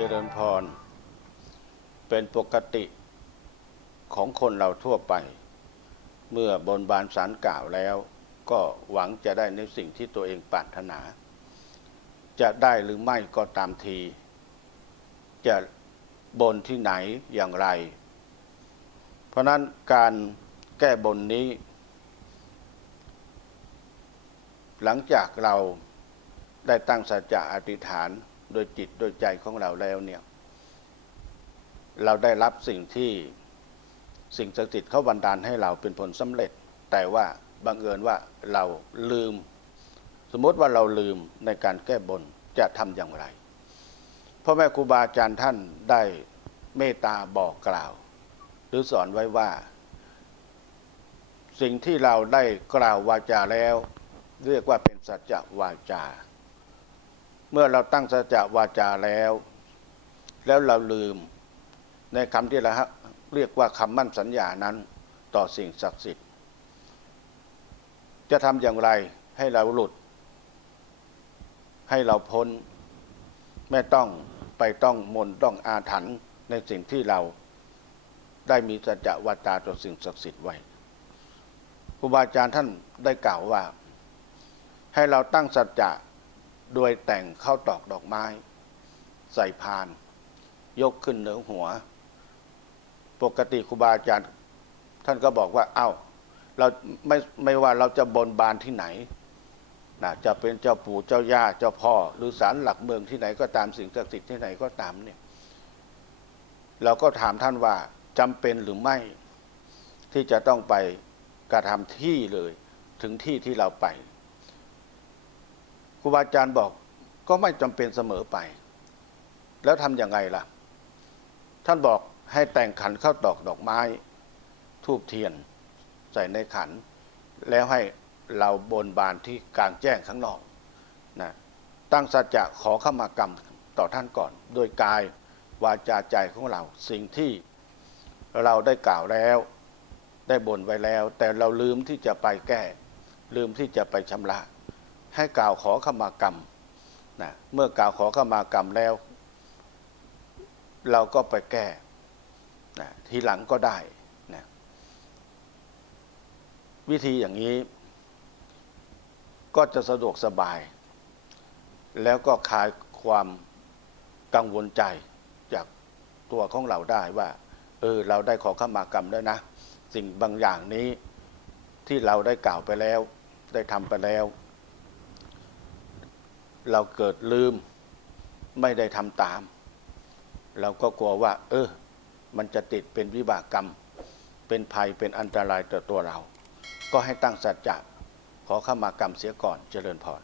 จริญพร เป็นปกติของคนเราทั่วไป เมื่อบนบานสารกล่าวแล้ว ก็หวังจะได้ในสิ่งที่ตัวเองปรารถนา จะได้หรือไม่ก็ตามที จะบนที่ไหนอย่างไร เพราะนั้นการแก้บนนี้ หลังจากเราได้ตั้งสัจจะอธิษฐาน โดยจิตโดยใจของเราแล้วเนี่ยเราได้รับสิ่งที่สิ่งศักดิ์สิทธิ์เขาบันดาลให้เราเป็นผลสำเร็จ แต่ว่าบังเอิญว่าเราลืม สมมติว่าเราลืมในการแก้บนจะทำอย่างไรพ่อแม่ครูบาอาจารย์ท่านได้เมตตาบอกกล่าว หรือสอนไว้ว่า สิ่งที่เราได้กล่าววาจาแล้ว เรียกว่าเป็นสัจจวาจา เมื่อเราตั้งสัจจวาจาแล้ว แล้วเราลืมในคำที่เราเรียกว่าคำมั่นสัญญานั้นต่อสิ่งศักดิ์สิทธิ์ จะทำอย่างไรให้เราหลุด ให้เราพ้น ไม่ต้องไปต้องมนต้องอาถรรพ์ในสิ่งที่เราได้มีสัจจวาจาต่อสิ่งศักดิ์สิทธิ์ไว้ครูบาอาจารย์ท่านได้กล่าวว่า ให้เราตั้งสัจจะ โดยแต่งเข้าตอกดอกไม้ ใส่พาน ยกขึ้นเหนือหัว ปกติครูบาอาจารย์ท่านก็บอกว่า เอา้า เราไม่ไม่ว่าเราจะบนบานที่ไหนนะจะเป็นเจ้าปู่เจ้าย่าเจ้าพ่อ หรือศาลหลักเมืองที่ไหนก็ตามสิ่งศักดิ์สิทธิ์ที่ไหนก็ตามเนี่ย เราก็ถามท่านว่าจำเป็นหรือไม่ที่จะต้องไปกระทำที่เลย ถึงที่ที่เราไป ครูบาอาจารย์บอกก็ไม่จำเป็นเสมอไป แล้วทำอย่างไงล่ะ ท่านบอกให้แต่งขันเข้าดอกดอกไม้ ทูบเทียน ใส่ในขัน แล้วให้เราบนบานที่กลางแจ้งข้างนอกนะตั้งสัจจะขอขมากรรมต่อท่านก่อน โดยกายวาจาใจของเราสิ่งที่เราได้กล่าวแล้ว ได้บ่นไว้แล้ว แต่เราลืมที่จะไปแก้ ลืมที่จะไปชำระ ให้กล่าวขอขมากรรมนะเมื่อกล่าวขอขมากรรมแล้ว เราก็ไปแก้นะทีหลังก็ได้นะวิธีอย่างนี้ ก็จะสะดวกสบาย แล้วก็คลายความกังวลใจจากตัวของเราได้ว่า เออ เราได้ขอขมากรรมแล้วนะ สิ่งบางอย่างนี้ที่เราได้กล่าวไปแล้ว ได้ทำไปแล้ว เราเกิดลืมไม่ได้ทำตาม เราก็กลัวว่า เออ มันจะติดเป็นวิบากกรรม เป็นภัยเป็นอันตรายต่อตัวเรา ก็ให้ตั้งสัจจะขอขมากรรมเสียก่อนเจริญพร